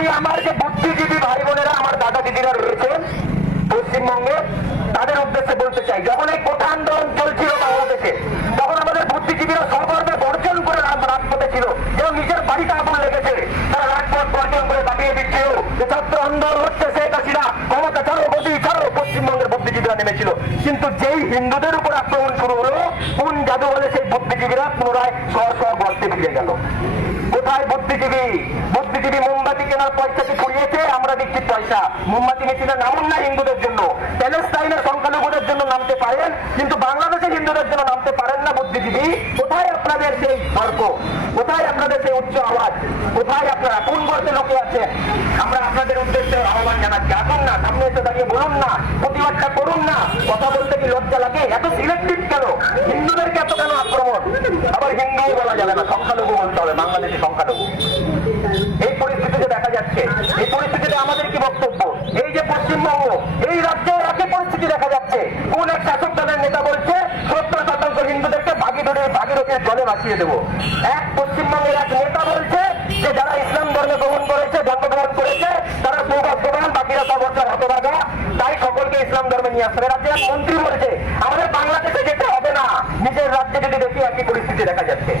আমি আমার যে বুদ্ধিজীবী ভাই বোনেরা আমার দাদা দিদিরা রয়েছেন পশ্চিমবঙ্গে, তাদের উদ্দেশ্যে বলতে চাই, যখন এই কোঠা আন্দোলন চলছিল বাংলাদেশে, তখন আমাদের বুদ্ধিজীবীরা সগর্বে বর্জন করে রাজপথে ছিল। এবং নিজের বাড়িতে আগুন লেগেছে। তারা রাজপথ বর্জন করে দাপিয়ে দিচ্ছিল যে, ছাত্র আন্দোলন হচ্ছে শেখ হাসিনা, ক্ষমতা ছাড়ো গতি ছাড়ো, পশ্চিমবঙ্গের বুদ্ধিজীবীরা নেমেছিল। কিন্তু যেই হিন্দুদের উপর আক্রমণ শুরু হলো, কোন জাদু বলে সেই বুদ্ধিজীবীরা পুনরায় স্ব স্ব গর্তে ফিরে গেল? কোথায় বুদ্ধিজীবী? বুদ্ধিজীবী মোমবাতি কেনার পয়সা আমরা দিচ্ছি পয়সা। মোমবাতি মিছিলে নামুন না হিন্দুদের জন্য। প্যালেস্টাইনের সংখ্যালঘুদের জন্য নামতে পারেন, কিন্তু বাংলাদেশের হিন্দুদের জন্য নামতে পারেন না বুদ্ধিজীবী। কোথায় আপনাদের সেই তর্ক কোথায় আপনাদের সেই উচ্চ আওয়াজ? কোথায় আপনারা? কোন গর্তে লোকে আছেন? আমরা আপনাদের উদ্দেশ্যে আহ্বান জানাচ্ছি। আসুন না, সামনে এসে দাঁড়িয়ে বলুন না, প্রতিবাদটা করুন না। কথা বলতে কি লজ্জা লাগে? এত সিলেক্টিভ কেন? হিন্দুদেরকে এত কেন আক্রমণ? আবার হিন্দু বলা যাবে না। সংখ্যালঘু বলতে হবে, বাংলাদেশি সংখ্যালঘু। এই যাচ্ছে। এই পরিস্থিতিতে আমাদের কি বক্তব্য? এই যে পশ্চিমবঙ্গ, এই রাজ্যে একই পরিস্থিতি দেখা যাচ্ছে। কোন এক শাসক দলের নেতা বলছে, সত্তর শতাংশ হিন্দুদেরকে ভাগীরথী ভাগীরথীর জলে ভাসিয়ে দেবো। এক পশ্চিমবঙ্গের এক নেতা বলছে যে যারা ইসলাম ধর্মে গ্রহণ করেছে জন্মগ্রহণ করেছে, তারা সৌভাগ্যবান, বাকিরা সব হচ্ছে হতভাগা। তাই সকলকে ইসলাম ধর্মে নিয়ে আসবে রাজ্যের এক মন্ত্রী বলছে, আমাদের বাংলাদেশে যেতে হবে না। নিজের রাজ্যে যদি দেখি একই পরিস্থিতি দেখা যাচ্ছে।